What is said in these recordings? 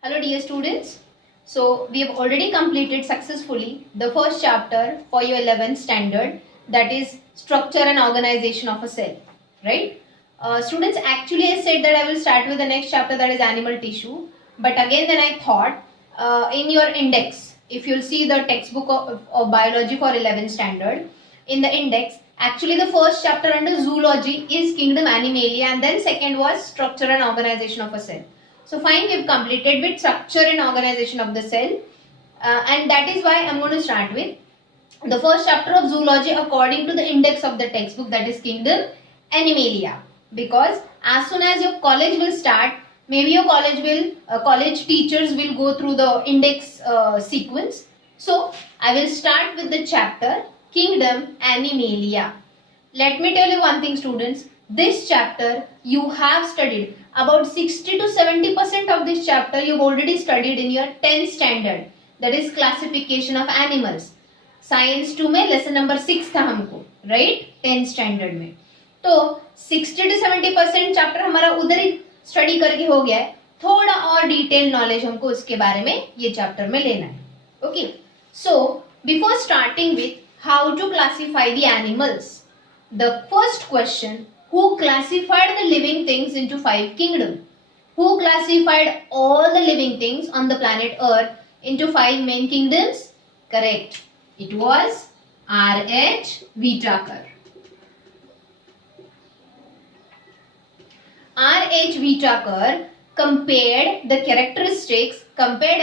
Hello dear students. So we have already completed successfully the first chapter for your 11th standard, that is structure and organization of a cell, right? Students, actually I said that I will start with the next chapter, that is animal tissue, but again then I thought in your index, if you'll see the textbook of biology for 11th standard, in the index actually the first chapter under zoology is kingdom Animalia, and then second was structure and organization of a cell. So fine, we have completed with structure and organization of the cell, and that is why I am going to start with the first chapter of zoology according to the index of the textbook, that is kingdom Animalia. Because as soon as your college will start, maybe your college teachers will go through the index sequence. So I will start with the chapter kingdom Animalia. Let me tell you one thing, students. This chapter you have studied about 60 to 70% of this chapter you've already studied in your 10th standard, that is classification of animals. Science 2 में lesson number 6 था हमको, right, 10th standard में. तो 60 to 70% चैप्टर हमारा उधर ही स्टडी करके हो गया है. थोड़ा और डिटेल नॉलेज हमको उसके बारे में ये चैप्टर में लेना है. Okay, so before starting with how to classify the animals, the first question, who classified the living things into 5 kingdoms? Who classified all the living things on the planet Earth into 5 main kingdoms? Correct. It was R.H. Whitaker. R.H. Whitaker compared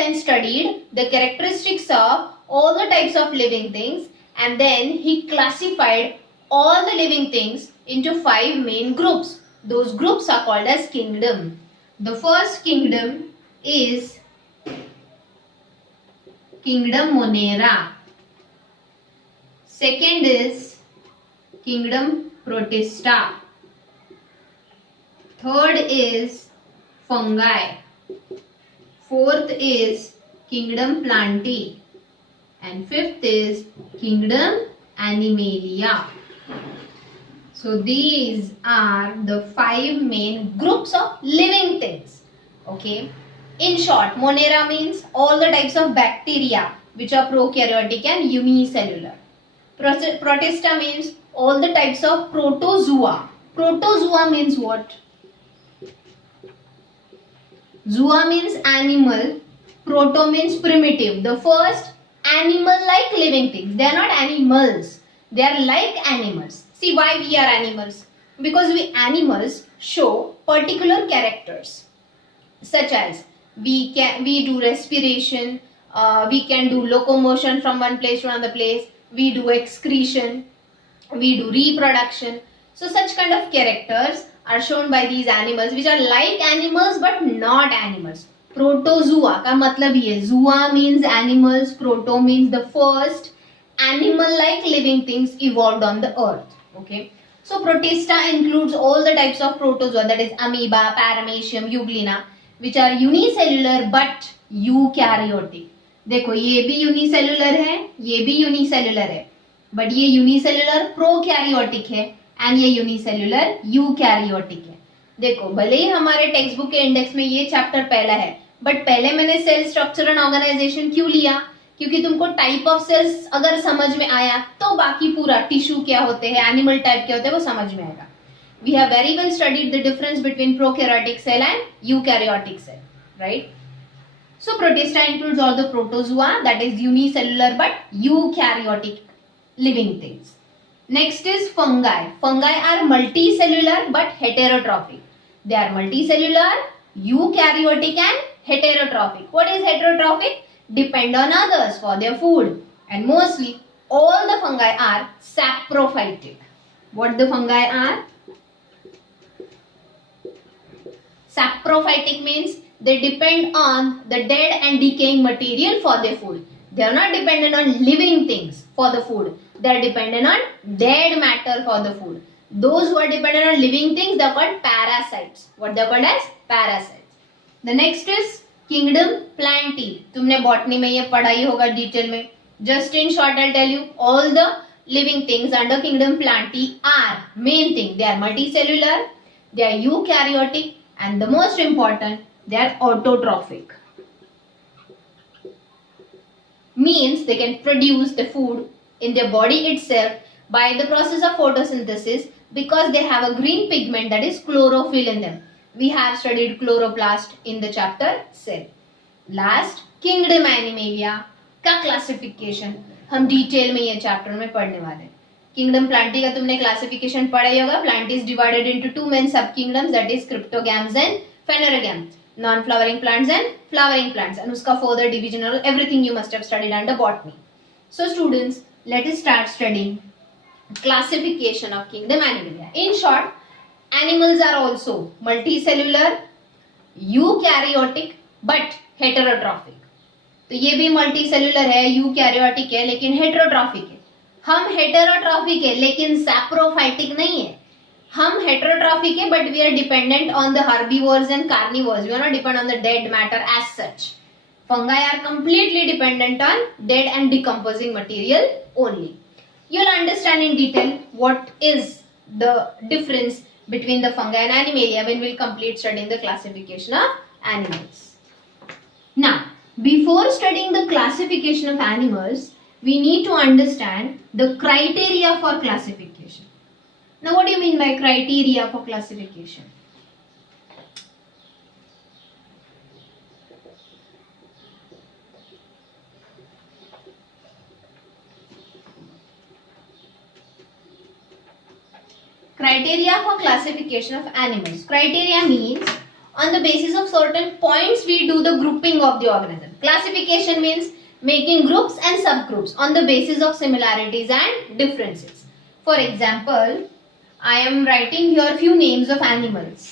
and studied the characteristics of all the types of living things, and then he classified all the living things into 5 main groups. Those groups are called as kingdom. The first kingdom is kingdom Monera. Second is kingdom Protista. Third is fungi. Fourth is kingdom Plantae. And fifth is kingdom Animalia. So these are the 5 main groups of living things. Okay. In short, Monera means all the types of bacteria which are prokaryotic and unicellular. Protista means all the types of protozoa. Protozoa means what? Zoa means animal. Proto means primitive. The first animal-like living things. They are not animals. They are like animals. See why we are animals? Because we animals show particular characters, such as we do respiration, we can do locomotion from one place to another place, we do excretion, we do reproduction. So such kind of characters are shown by these animals, which are like animals but not animals. Protozoa का मतलब ये, zoa means animals, proto means the first animal-like living things evolved on the earth. Okay, so Protista includes all the types of protozoa, that is amoeba, paramecium, euglena, which are unicellular but eukaryotic. देखो ये भी unicellular है, ये भी unicellular है, but ये unicellular prokaryotic है and ये unicellular eukaryotic है. देखो भले ही हमारे टेक्स्ट बुक के इंडेक्स में ये चैप्टर पहला है, बट पहले मैंने सेल स्ट्रक्चर एंड ऑर्गेनाइजेशन क्यों लिया? क्योंकि तुमको टाइप ऑफ सेल्स अगर समझ में आया तो बाकी पूरा टिश्यू क्या होते हैं, एनिमल टाइप क्या होते हैं, वो समझ में आएगा. We have very well studied the difference between prokaryotic cell and eukaryotic cell, right? So protista includes all the protozoa, that is unicellular but eukaryotic living things. Next is fungi. Fungi are multicellular but heterotrophic. They are multicellular, eukaryotic and heterotrophic. What is heterotrophic? Depend on others for their food, and mostly all the fungi are saprophytic. What the fungi are? Saprophytic means they depend on the dead and decaying material for their food. They are not dependent on living things for the food. They are dependent on dead matter for the food. Those who are dependent on living things, they are called parasites. What they are called as? Parasites. The next is kingdom Plantae. तुमने बॉटनी में ये पढ़ाई होगा डिटेल में. Just in short, I'll tell you all the living things under kingdom Plantae are main thing. They are multicellular, they are eukaryotic, and the most important, they are autotrophic. means they can produce the food in their body itself by the process of photosynthesis because they have a green pigment, that is chlorophyll in them. We have studied chloroplast in the chapter cell. Last, kingdom Animalia का क्लासिफिकेशन हम डिटेल में ये चैप्टर में पढ़ने वाले हैं. Kingdom Plantae का तुमने क्लासिफिकेशन पढ़ा ही होगा. Plant is divided into two main sub kingdoms, that is cryptogams and phanerogams, non flowering plants and flowering plants, and उसका फर्दर डिवीजन और everything you must have studied under botany. So students, let us start studying classification of kingdom Animalia. In short, animals are also multicellular, eukaryotic but heterotrophic. तो ये भी मल्टीसेल्युलर है, यूकैरियोटिक है, लेकिन हेटेरोट्रॉफिक है. हम हेटेरोट्रॉफिक है लेकिन सैप्रोफाइटिक नहीं है. हम हेटेरोट्रॉफिक है but we are dependent on the herbivores and carnivores. We are not depend on the dead matter as such. Fungi are completely dependent on dead and decomposing material only. You'll understand in detail what is the difference between the fungi and animalia when we'll complete studying the classification of animals. Now, before studying the classification of animals, we need to understand the criteria for classification. Now, what do you mean by criteria for classification? Criteria for classification of animals. Criteria means on the basis of certain points we do the grouping of the organism. Classification means making groups and subgroups on the basis of similarities and differences. For example, I am writing here few names of animals.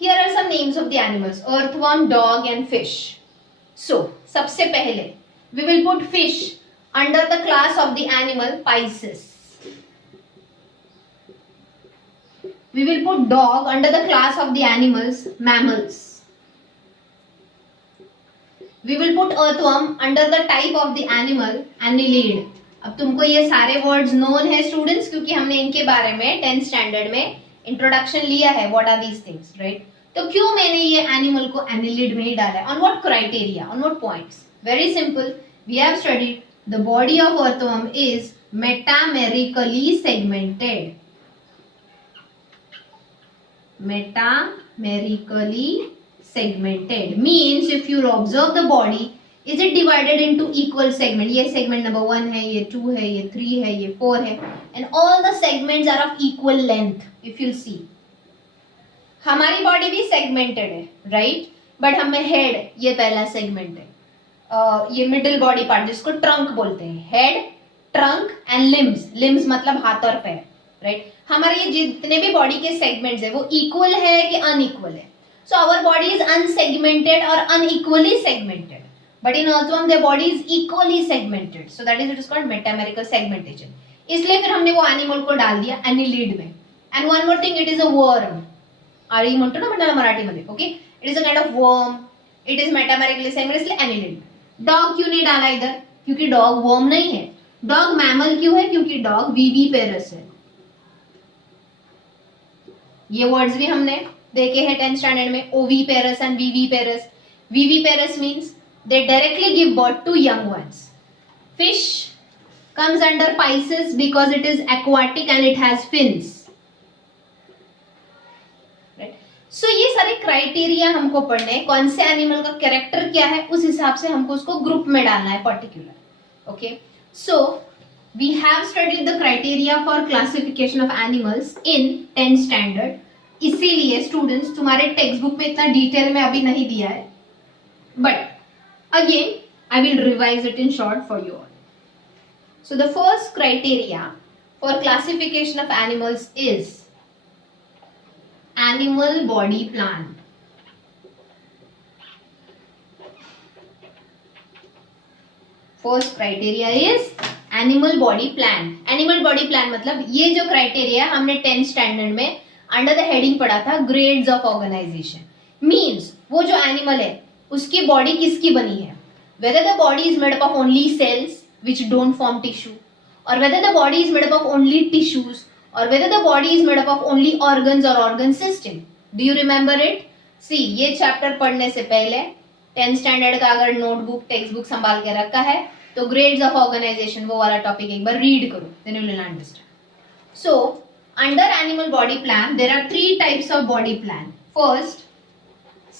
Here are some names of the animals: earthworm, dog and fish. So, सबसे पहले we will put fish under the class of the animal Pisces. We will put dog under the class of the animals mammals. We will put earthworm under the type of the animal annelid. अब तुमको ये सारे words known है स्टूडेंट्स, क्योंकि हमने इनके बारे में 10th स्टैंडर्ड में इंट्रोडक्शन लिया है. What are these things, right? तो क्यों मैंने ये एनिमल को एनिलिड में ही डाला है? On what criteria, on what points? Very simple. We have studied the body of earthworm is metamerically segmented. Metamerically segmented means if you observe the body, is it divided into equal segment? ये segment number 1 है, ये 2 है, ये 3 है, ये 4 है, and all the segments are of equal length. If you see, हमारी बॉडी भी सेगमेंटेड है, राइट? बट हमें हेड, ये पहला सेगमेंट है. ये मिडिल बॉडी पार्ट जिसको ट्रंक बोलते हैं. Head, trunk and limbs. Limbs मतलब हाथ और पैर, राइट? हमारे ये जितने भी बॉडी के सेगमेंट्स है वो इक्वल है कि अनइक्वल है? So our body is unsegmented और unequally segmented, but in earthworm their body is equally segmented. So that is it is called metamerical segmentation. इसलिए फिर हमने वो एनिमल को डाल दिया एनिलिड में. And one more thing, it is अ वर्म. आळी म्हणतो ना म्हणजे मराठीमध्ये. Okay, it is a kind of worm. It is metamerically segmented, इसलिए एनिलिड. डॉग क्यों नहीं डाला इधर? क्योंकि डॉग वर्म नहीं है. डॉग मैमल क्यों है? क्योंकि डॉग विविपेरस है. ये वर्ड्स भी हमने देखे हैं 10th स्टैंडर्ड में. Oviparous and viviparous. Viviparous means they directly give birth to young ones. Fish comes under Pisces because it is aquatic and it has fins. Right? So ये सारे क्राइटेरिया हमको पढ़ने हैं. कौन से एनिमल का कैरेक्टर क्या है, उस हिसाब से हमको उसको ग्रुप में डालना है particular. Okay, so we have studied the criteria for classification of animals in 10th standard. इसीलिए स्टूडेंट्स तुम्हारे टेक्स्ट बुक में इतना डिटेल में अभी नहीं दिया है, but again I will revise it in short for you all. So the first criteria for classification of animals is animal body plan. First criteria is animal body plan. Animal body plan मतलब ये जो क्राइटेरिया हमने 10th standard में under the heading पढ़ा था grades of organisation. Means वो जो एनिमल है उसकी बॉडी किसकी बनी है, whether the body is made up of only cells which don't form tissue, or whether the body is made up of only tissues, or whether the body is made up of only organs or organ system. Do you remember it? See, ये चैप्टर पढ़ने से पहले 10th standard का अगर notebook text book संभाल के रखा है तो ग्रेड्स ऑफ ऑर्गेनाइजेशन वो वाला टॉपिक एक बार रीड करो, then you will understand. So under animal body plan there are 3 types of body plan. First,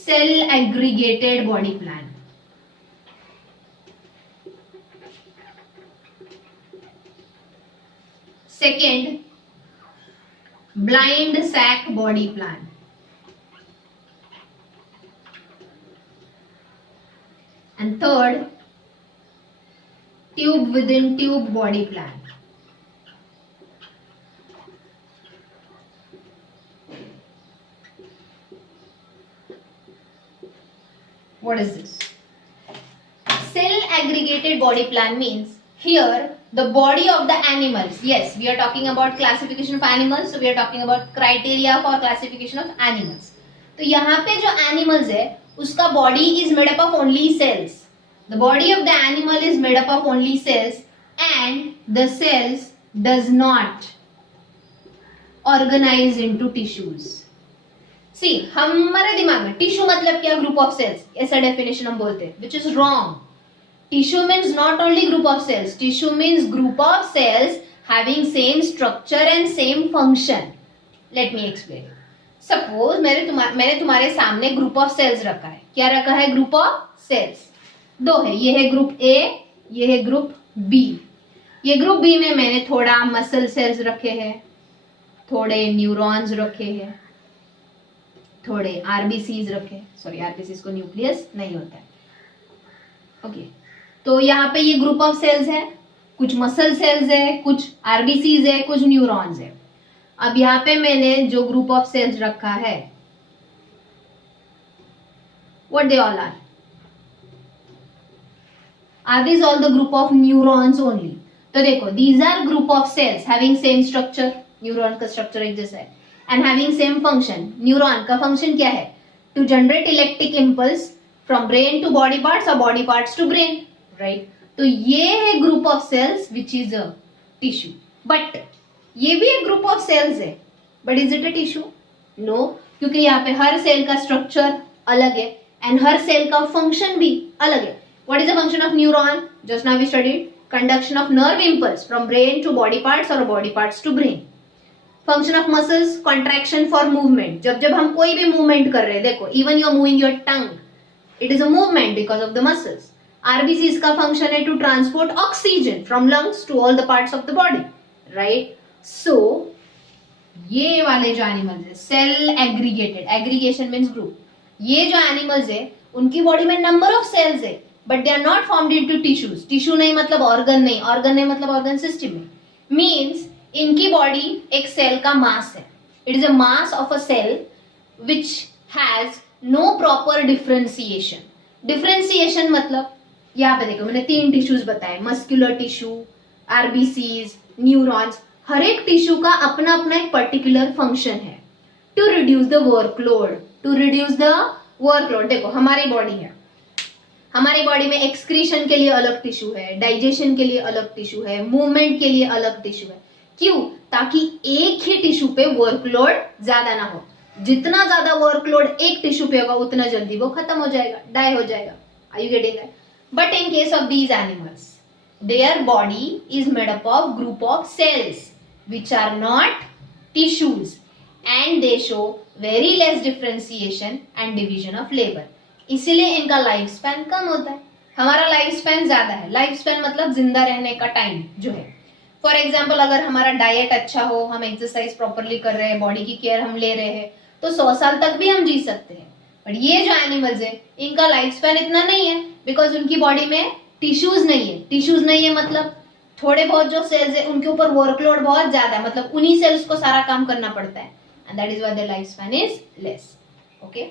cell aggregated body plan. Second, blind sac body plan. And third, tube within tube body plan. What is this? Cell aggregated body plan means here the body of the animals. Yes, we are talking about classification of animals, so we are talking about criteria for classification of animals. तो यहाँ पे जो animals है उसका body is made up of only cells. The body of the animal is made up of only cells and the cells does not organize into tissues. See, हमारे दिमाग में टिश्यू मतलब क्या? ग्रुप ऑफ सेल्स, ऐसा डेफिनेशन हम बोलते हैं, which is wrong. Tissue means not only group of cells. Tissue means group of cells having same structure and same function. Let me explain. Suppose मैंने तुम्हारे सामने ग्रुप ऑफ सेल्स रखा है. क्या रखा है? ग्रुप ऑफ सेल्स दो है. ये है ग्रुप ए, ये है ग्रुप बी. ये ग्रुप बी में मैंने थोड़ा मसल सेल्स रखे हैं, थोड़े न्यूरॉन्स रखे हैं, थोड़े आरबीसीज रखे. सॉरी, आरबीसीज को न्यूक्लियस नहीं होता है. ओके, तो यहाँ पे ये ग्रुप ऑफ सेल्स है, कुछ मसल सेल्स है, कुछ आरबीसीज है, कुछ न्यूरॉन्स है. अब यहाँ पे मैंने जो ग्रुप ऑफ सेल्स रखा है, what they all are? Are this all the group of neurons only? तो देखो, these are group of cells having same structure. Neuron का स्ट्रक्चर एक जैसा है and having same function. Neuron का फंक्शन क्या है? To generate electric impulse from brain to body parts और body parts to brain, right? तो ये है group of cells which is a tissue. But ये भी एक ग्रुप ऑफ सेल्स है, but is it a tissue? No, क्योंकि यहाँ पे हर सेल का स्ट्रक्चर अलग है एंड हर सेल का फंक्शन भी अलग है. What is the function of neuron? Just now we studied conduction of nerve impulse from brain to body parts और body parts to brain. Function of muscles, contraction for movement. जब जब हम कोई भी मूवमेंट कर रहे हैं, देखो, even you are moving your tongue, it is a movement because of the muscles. RBC का फंक्शन है to transport oxygen from lungs to all the parts of the body, right? So ये वाले जो एनिमल्स है, cell aggregated, aggregation means group. ये जो animals है उनकी बॉडी में नंबर ऑफ सेल्स है, but they are not formed into tissues. Tissue नहीं मतलब ऑर्गन नहीं, ऑर्गन नहीं मतलब ऑर्गन सिस्टम में. मीन्स इनकी बॉडी एक सेल का मास है. It is a mass of a cell which has no proper differentiation. Differentiation मतलब यहाँ पे देखो, मैंने 3 टिश्यूज बताए, मस्कुलर टिश्यू, आरबीसीज, न्यूरॉन्स. हर एक टिश्यू का अपना अपना एक पर्टिकुलर फंक्शन है. To reduce the workload, to reduce the workload. देखो, हमारी बॉडी है, हमारी बॉडी में एक्सक्रीशन के लिए अलग टिश्यू है, डाइजेशन के लिए अलग टिश्यू है, मूवमेंट के लिए अलग टिश्यू है. क्यों? ताकि एक ही टिश्यू पे वर्कलोड ज्यादा ना हो. जितना ज्यादा वर्कलोड एक टिश्यू पे होगा उतना जल्दी वो खत्म हो जाएगा, डाई हो जाएगा. Are you getting that? But in case of these animals, their body is made up of group of cells which are not tissues and they show very less differentiation and division of labor. इसीलिए इनका life span कम होता है, हमारा life span ज्यादा है. Life span मतलब जिंदा रहने का टाइम जो है. फॉर एग्जाम्पल, अगर हमारा डाइट अच्छा हो, हम एक्सरसाइज प्रॉपरली कर रहे हैं, बॉडी की केयर हम ले रहे हैं, तो 100 साल तक भी हम जी सकते हैं. बट ये जो एनिमल्स है इनका लाइफ स्पैन इतना नहीं है बिकॉज उनकी बॉडी में टिश्यूज नहीं है. टिश्यूज नहीं है मतलब थोड़े बहुत जो सेल्स है उनके ऊपर वर्कलोड बहुत ज्यादा है, मतलब उन्हीं सेल्स को सारा काम करना पड़ता है and that is why their life span is less. Okay,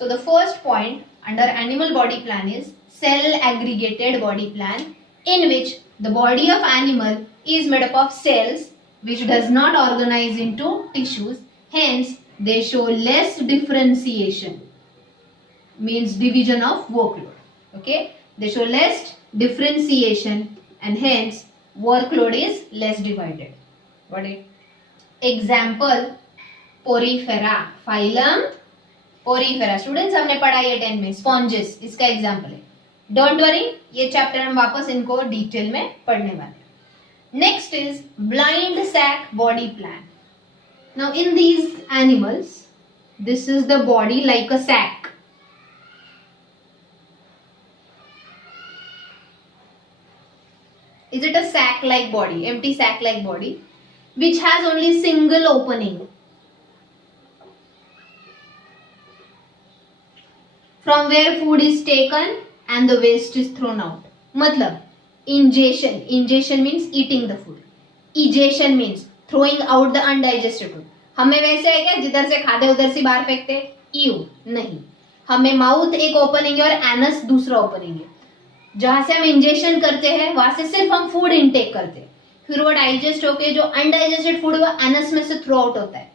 so the first point under animal body plan is cell aggregated body plan in which the body of animal is made up of cells which does not organize into tissues, hence they show less differentiation, means division of workload. Okay, they show less differentiation and hence workload is less divided. Got it? Example, porifera, phylum porifera. Students हमने पढ़ा है 10 में स्पॉन्जेस, इसका एग्जाम्पल है. Don't worry, ये चैप्टर हम वापस इनको डिटेल में पढ़ने वाले हैं. Next is blind sac body plan. Now in these animals, this is the body like a sack. Is it a sack like body, empty sack like body, which has only single opening from where food is taken and the waste is thrown out. मतलब ingestion means eating the food, egestion means throwing out the undigested food. हमें वैसे है क्या, जिधर से खाते उधर से बाहर फेंकते? यू नहीं, हमें माउथ एक ओपनिंग है और एनस दूसरा ओपनिंग है. जहां से हम इंजेक्शन करते हैं वहां से सिर्फ हम फूड इनटेक करते हैं, फिर वो डाइजेस्ट होके जो अनडाइजेस्टेड फूड वो एनस में से थ्रो आउट होता है.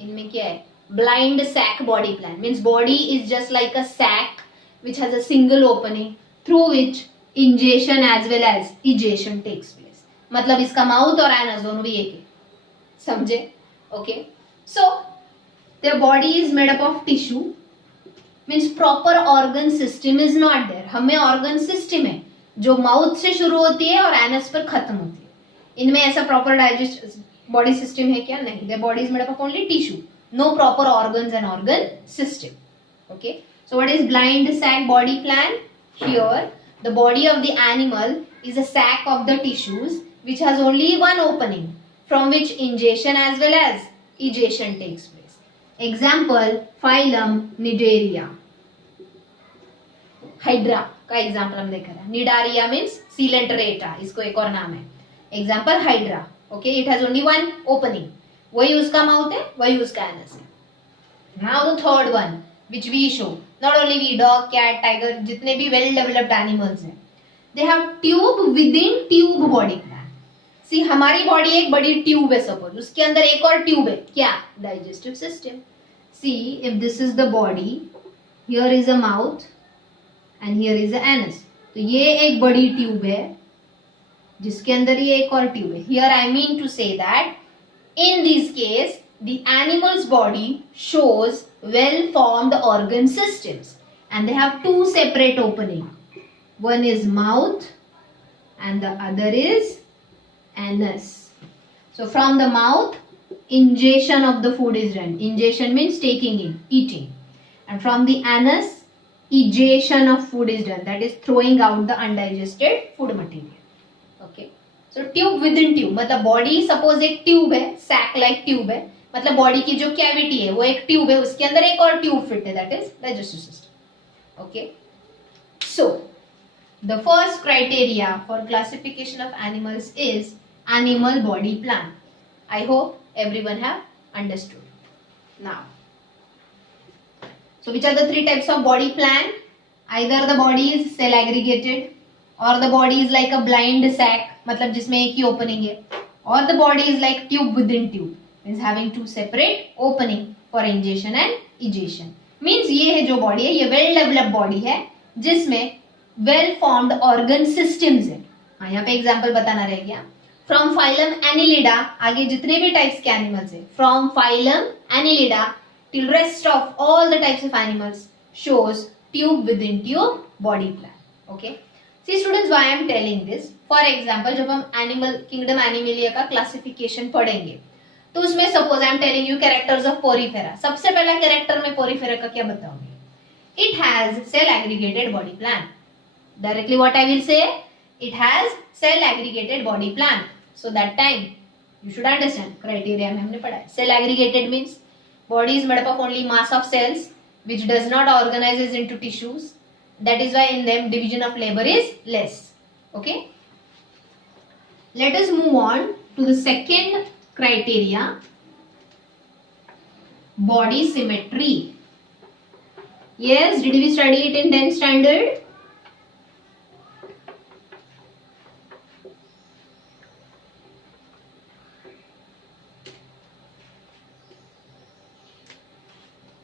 इनमें क्या है? Blind sac body plan. Means body is just like a sac which has a single opening through which ingestion as well as egestion takes place. मतलब इसका माउथ और एनस दोनों भी एक है. समझे? Okay, so their body is made up of tissue, means proper organ system is not there. हमें organ system है जो माउथ से शुरू होती है और एनस पर खत्म होती है. इनमें ऐसा proper digest body system है क्या? नहीं. Their body is made up of only tissue, no proper organs and organ system. Okay, so what is blind sac body plan? Here the body of the animal is a sac of the tissues which has only one opening from which ingestion as well as egestion takes place. Example, phylum Nidaria. Hydra का एग्जाम्पल हम देख रहे हैं. Nidaria means Coelenterata, इसको एक और नाम है. Example Hydra. Okay, it has only one opening. वही उसका माउथ है, वही उसका एनस है. Now the third one, which we show. Not only we, dog, cat, tiger, जितने भी well developed animals हैं, they have tube within tube body plan. सी हमारी बॉडी एक बड़ी ट्यूब है, सपोज उसके अंदर एक और ट्यूब है. क्या? Digestive system. See if this is the body, here is a mouth and here is a anus. तो ये एक बड़ी ट्यूब है जिसके अंदर ये एक और ट्यूब है. Here I mean to say that in this case the animals body shows well formed organ systems and they have two separate opening. One is mouth and the other is anus. So from the mouth, ingestion of the food is done. Ingestion means taking in, eating. And from the anus, egestion of food is done. That is throwing out the undigested food material. Okay. So tube within tube. मतलब body suppose एक tube है, sac like tube है. मतलब body की जो cavity है वो एक tube है, उसके अंदर एक और tube fit है. That is digestive system. Okay. So the first criteria for classification of animals is animal body plan. I hope everyone have understood. Now, so which are the three types of body plan? Either the body is cell aggregated, or the body is like a blind sac, मतलब जिसमें एक ही opening है, or the body is like tube within tube, means having two separate opening for ingestion and egestion. Means ये है जो body है, ये well developed body है जिसमें well formed organ systems है. हाँ, यहाँ पे एग्जाम्पल बताना रह गया. From phylum Annelida, आगे जितने भी टाइप्स के एनिमल्स है, from phylum Annelida till rest of all the types of animals shows tube within tube body plan. Okay. See students, why I am telling this? For example, जब हम animal kingdom Animalia का classification पढ़ेंगे, तो उसमें suppose I am telling you characters of Porifera. सबसे पहला character में Porifera का क्या बताऊंगी? It has cell aggregated body plan. Directly what I will say? It has cell aggregated body plan. So that time you should understand criteria में हमने पढ़ा है. Cell aggregated means body is made up of only mass of cells which does not organizes into tissues. That is why in them division of labor is less. Okay. Let us move on to the second criteria, body symmetry. Yes, did we study it in 10th standard?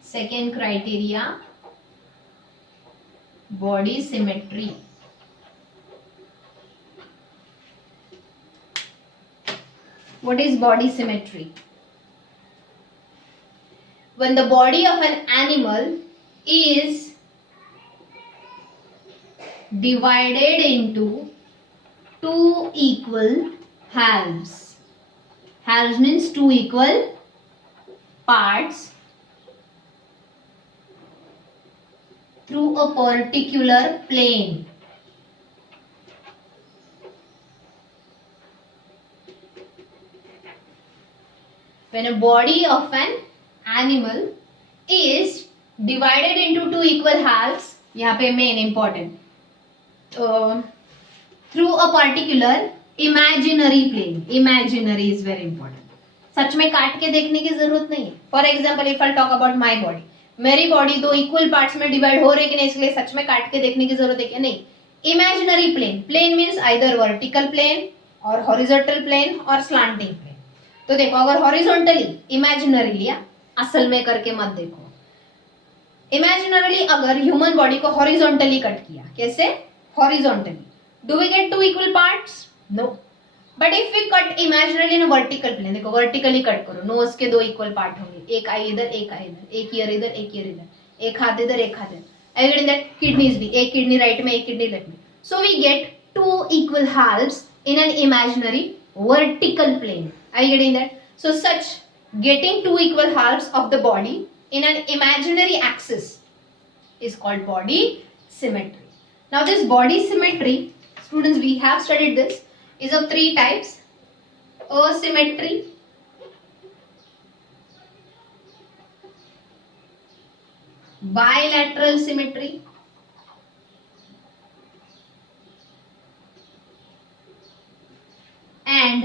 Second criteria, body symmetry. What is body symmetry? When the body of an animal is divided into two equal halves. Halves means two equal parts through a particular plane. When a body of an animal is divided into two equal halves, यहाँ पे main important, through a particular imaginary plane. Imaginary is very important. सच में काट के देखने की जरूरत नहीं है. For example if I talk about my body, मेरी बॉडी दो इक्वल पार्ट्स में डिवाइड हो रही है कि नहीं, इसलिए सच में काट के देखने की जरूरत है क्या? नहीं. Imaginary plane, plane means either vertical plane और हॉरिजॉन्टल प्लेन और स्लांटिंग प्लेन. तो देखो, अगर हॉरिजॉन्टली इमेजिनरी लिया, असल में करके मत देखो. इमेजिनरली अगर ह्यूमन बॉडी को हॉरिजॉन्टली कट किया, कैसे? Horizontally, do we get two equal parts? No. But if we cut imaginarily in vertical plane, देखो वर्टिकली कट करो, नोज के दो इक्वल पार्ट होंगे, एक आई इधर एक आई इधर, एक ईयर इधर एक ईयर इधर, एक हाथ इधर एक हाथ इधर. एविडेंट दैट किडनीज भी, एक किडनी राइट में एक किडनी लेफ्ट में. So we get two equal halves in an imaginary vertical plane. Are you getting that? So such getting two equal halves of the body in an imaginary axis is called body symmetry. Now this body symmetry, students, we have studied this, is of three types: asymmetry, bilateral symmetry, and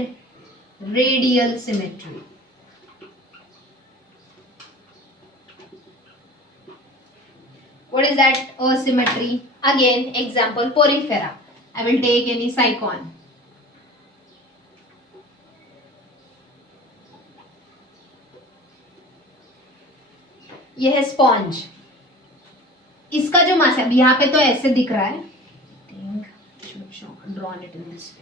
radial symmetry. What is that asymmetry? Again, example, porifera. I will take any cycon. यह है स्पॉन्ज. इसका जो मास है, यहाँ पे तो ऐसे दिख रहा है, drawn it in this way.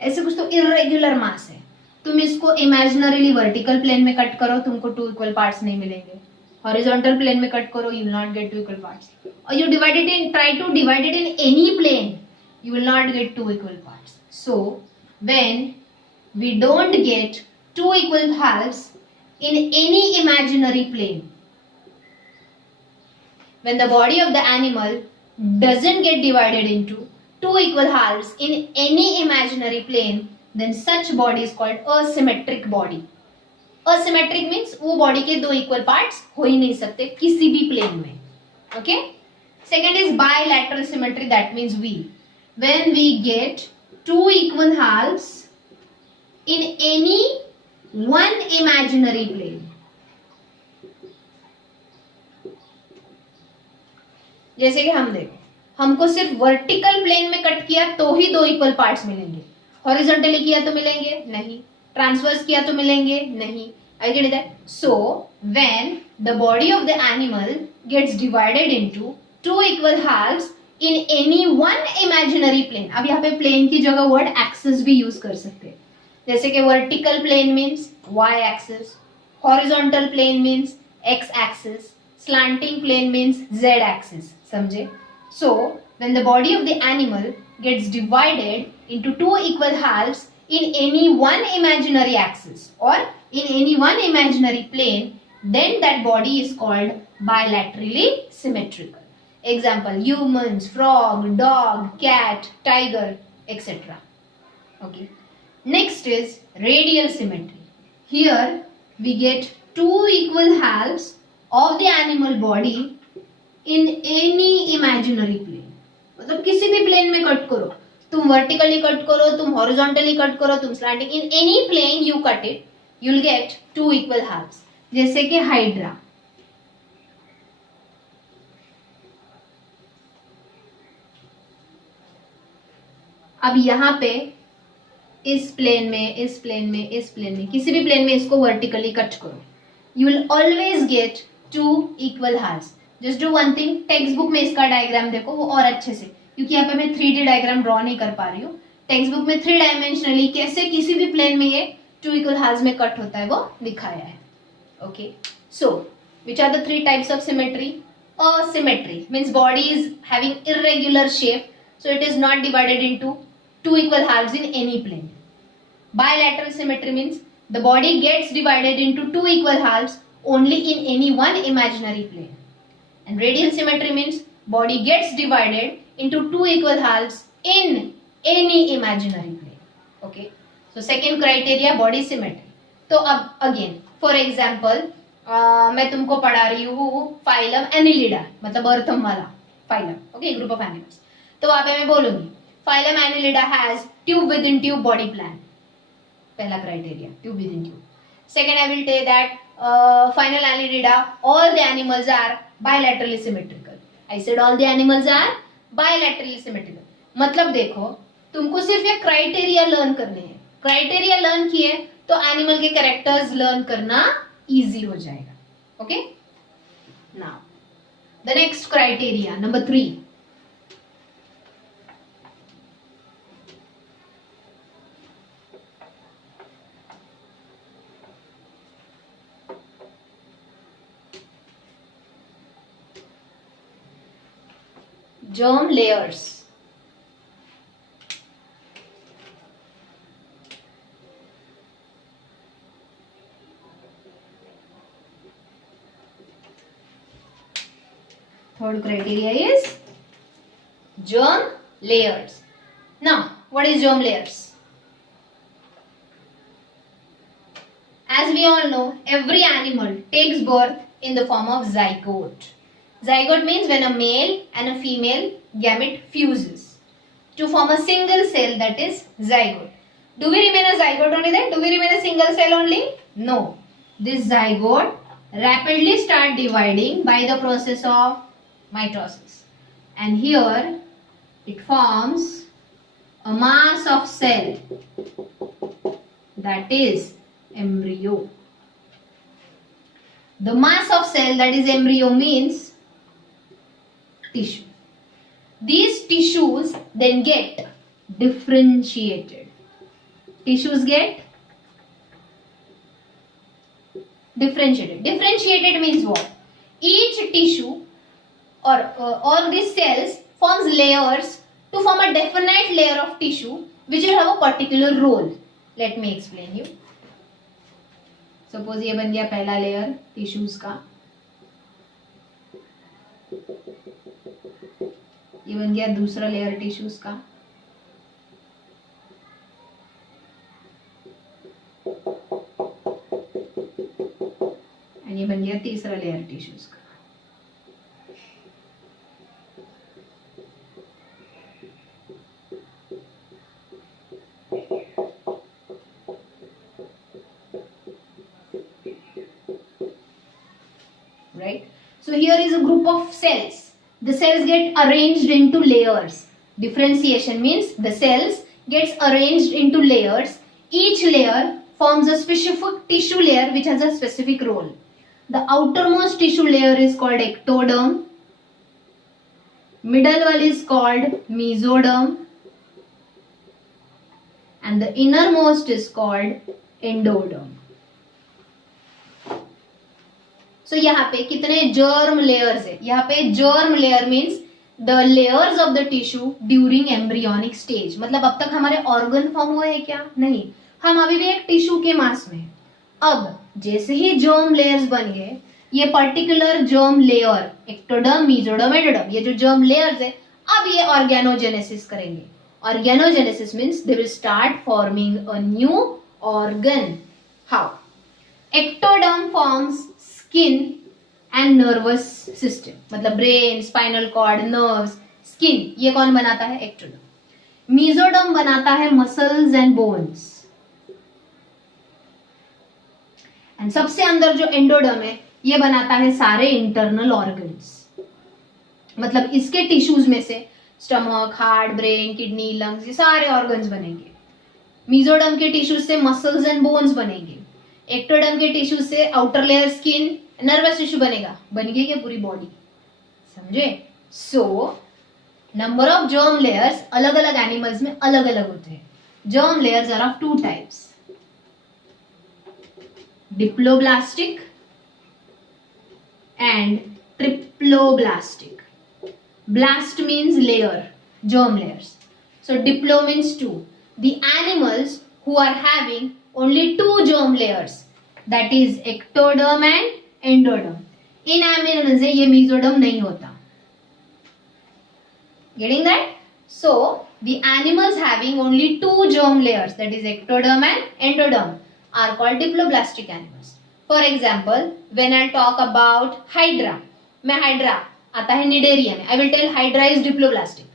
ऐसे कुछ तो इरेग्युलर मास है. तुम इसको इमेजिनरीली वर्टिकल प्लेन में कट करो, तुमको टू इक्वल पार्ट्स नहीं मिलेंगे. हॉरिजॉन्टल प्लेन में कट करो, you will not get two equal parts. और you divide it in, try to divide it in any plane, you will not get two equal parts. So when we don't get two equal halves in any imaginary plane, when the body of the animal doesn't get divided into two equal halves in any imaginary plane, then such body is called asymmetric body. Asymmetric means वो body के दो equal parts हो ही नहीं सकते किसी भी plane में. Okay? Second is bilateral symmetry. That means when we get two equal halves in any one imaginary plane. जैसे कि हम देखो, हमको सिर्फ वर्टिकल प्लेन में कट किया तो ही दो इक्वल पार्ट्स मिलेंगे. हॉरिजॉन्टली किया तो मिलेंगे नहीं, ट्रांसवर्स किया तो मिलेंगे नहीं. I get that? So when the body of the animal gets divided into two equal halves in any one imaginary plane, अब यहाँ पे प्लेन की जगह वर्ड एक्सिस भी यूज कर सकते हैं. जैसे कि vertical plane means y axis, horizontal plane means x axis, slanting plane means z axis. समझे? So when the body of the animal gets divided into two equal halves in any one imaginary axis और in any one imaginary plane, then that body is called bilaterally symmetrical. Example: humans, frog, dog, cat, tiger, etc. Okay. Next is radial symmetry. Here we get two equal halves of the animal body in any imaginary plane. मतलब किसी भी प्लेन में cut करो, तुम vertically cut करो, तुम horizontally cut करो, तुम slanting, in any plane you cut it, you'll get two equal halves. जैसे कि हाइड्रा. अब यहाँ पे इस प्लेन में, इस प्लेन में, इस प्लेन में, किसी भी प्लेन में इसको वर्टिकली कट करो, you will always get two equal halves. Just do one thing, text book में इसका डायग्राम देखो वो और अच्छे से, क्योंकि यहाँ पे मैं 3D डायग्राम ड्रॉ नहीं कर पा रही हूँ. टेक्स्ट बुक में 3 डायमेंशनली कैसे किसी भी प्लेन में ये 2 इक्वल हाल्स में कट होता है वो दिखाया है. Okay, so which are the 3 types of symmetry? Asymmetry means body is having irregular shape, so it is not divided into 2 equal halves in any plane. Bilateral symmetry means the body gets divided into 2 equal halves only in any one imaginary plane. And radial symmetry means body gets divided into 2 equal halves in any imaginary plane. Okay, so second criteria body symmetry. तो अब again for example मैं तुमको पढ़ा रही हूँ phylum Annelida, मतलब earthworm वाला phylum. Okay, group of animals. तो वहां पे मैं बोलूंगी phylum annelida has tube within tube body plan. पहला criteria tube within tube. Second I will tell that फाइनल annelida all the animals are bilaterally symmetrical. I said all the animals are bilaterally symmetrical. मतलब देखो तुमको सिर्फ ये criteria learn करने हैं. Criteria learn किए तो एनिमल के कैरेक्टर्स लर्न करना इजी हो जाएगा. Okay, now the next criteria number 3. germ layers. Third criteria is germ layers. Now, what is germ layers? As we all know, every animal takes birth in the form of zygote. Zygote means when a male and a female gamete fuses to form a single cell, that is zygote. Do we remain a zygote only then? Do we remain a single cell only? No. This zygote rapidly start dividing by the process of mitosis, and here it forms a mass of cell, that is embryo. The mass of cell, that is embryo, means tissue. These tissues then get differentiated. Tissues get differentiated. Differentiated means what? Each tissue or all these cells forms layers to form a definite layer of tissue which will have a particular role. Let me explain you. Suppose ये बन गया पहला layer tissues का, ये बन गया दूसरा layer tissues का, और ये बन गया तीसरा लेयर टिश्यूज का. Right? So here is a group of cells. The cells get arranged into layers. Differentiation means the cells gets arranged into layers. Each layer forms a specific tissue layer which has a specific role. The outermost tissue layer is called ectoderm. Middle one is called mesoderm. And the innermost is called endoderm. So यहाँ पे कितने germ layers है? यहाँ पे germ layer means the layers of the tissue during embryonic stage. मतलब अब तक हमारे organ form हुए हैं क्या? नहीं, हम अभी भी एक टिश्यू के मास में. अब जैसे ही germ layers बन गए, ये particular germ layer ectoderm, mesoderm, endoderm, ये जो germ layers है अब ये organogenesis करेंगे. Organogenesis means they will start forming a new organ. How? Ectoderm forms skin and nervous system, मतलब brain, spinal cord, nerves, skin. ये कौन बनाता है? एक्टोडर्म. मेसोडर्म बनाता है मसल्स एंड बोन्स. एंड सबसे अंदर जो एंडोडर्म है ये बनाता है सारे इंटरनल ऑर्गन्स. मतलब इसके टिश्यूज में से stomach, heart, brain, kidney, lungs, ये सारे ऑर्गन्स बनेंगे. मेसोडर्म के टिश्यूज से मसल्स एंड बोन्स बनेंगे. एक्टोडर्म के टिश्यू से outer layer skin, nervous tissue बनेगा. बन गई क्या पूरी बॉडी? समझे? So number of germ layers अलग अलग एनिमल्स में अलग अलग होते हैं. Germ layers are of two types, diploblastic and triploblastic. Blast means layer, germ layers. So diplo means two. The animals who are having only two germ layers, that is ectoderm and endoderm. इन animals में ये mesoderm नहीं होता. Getting that? So the animals having only two germ layers, that is ectoderm and endoderm, are called diploblastic animals. For example, when I talk about hydra, मैं hydra आता है cnidaria में, I will tell hydra is diploblastic.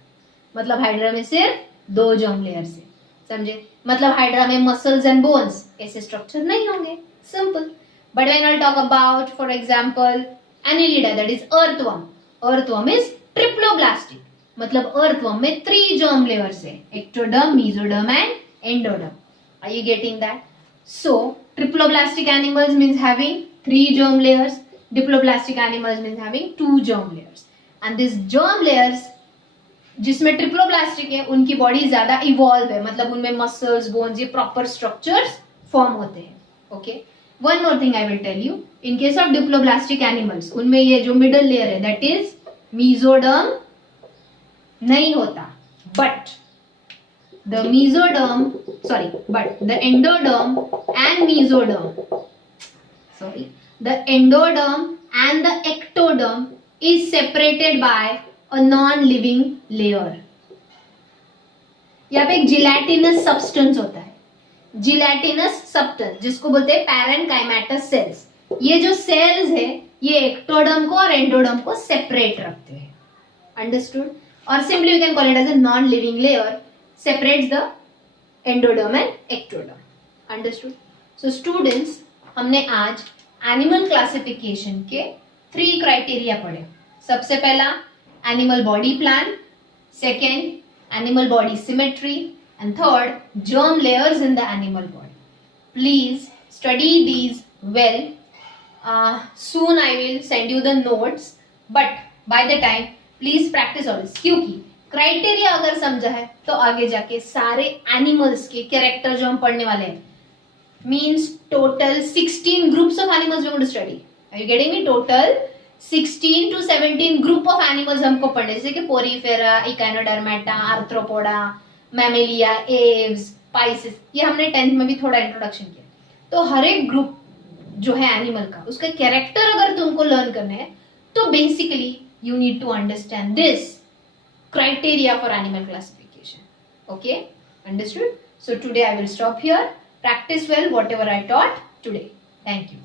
मतलब hydra में सिर्फ दो germ layer से, समझे? मतलब हाइड्रा में मसल्स एंड बोन्स ऐसे स्ट्रक्चर नहीं होंगे, simple. But when I talk about for example annelida, that is earthworm, earthworm is triploblastic. मतलब अर्थवर्म में थ्री जर्म लेयर्स है, ectoderm, mesoderm and endoderm. Are you getting that? So triploblastic animals means having three germ layers. Diploblastic animals means having two germ layers, and these germ layers जिसमें triploblastic है उनकी body ज्यादा evolve है, मतलब उनमें muscles, bones, ये proper structures form होते हैं. Okay, one more thing I will tell you. In case of diploblastic animals उनमें ये जो मिडल लेयर है दैट इज मेसोडर्म नहीं होता, but the mesoderm but the endoderm and mesoderm, the endoderm and the ectoderm is separated by a non-living layer. यहाँ पे एक gelatinous substance होता है, जिलेटिनस सब्सटेंस जिसको बोलते हैं पैरेनकाइमेटस सेल्स. ये जो सेल्स है ये एक्टोडर्म को और एंडोडर्म को सेपरेट रखते हैं. अंडरस्टूड? और simply we can call it as a non living layer separates the endoderm and ectoderm. Understood? So students, हमने आज एनिमल क्लासिफिकेशन के 3 क्राइटेरिया पढ़े. सबसे पहला animal body plan, second animal body symmetry, and third germ layers in the animal body. Please study these well. Soon I will send you the notes, but by the time please practice all this, क्योंकि क्राइटेरिया अगर समझा है तो आगे जाके सारे एनिमल्स के कैरेक्टर जो हम पढ़ने वाले हैं, means total 16 groups of animals we are going to study. Are you getting me? Total 16 to 17 group of animals हमको पढ़ने, जैसे कि Porifera, Echinodermata, arthropoda, Mammalia, Aves, Pisces. ये हमने 10th में भी थोड़ा इंट्रोडक्शन किया. तो हर एक ग्रुप जो है एनिमल का, उसका कैरेक्टर अगर तुमको लर्न करना है तो basically you need to understand this criteria for animal classification. Okay, understood? So today I will stop here. Practice well whatever I taught today. Thank you.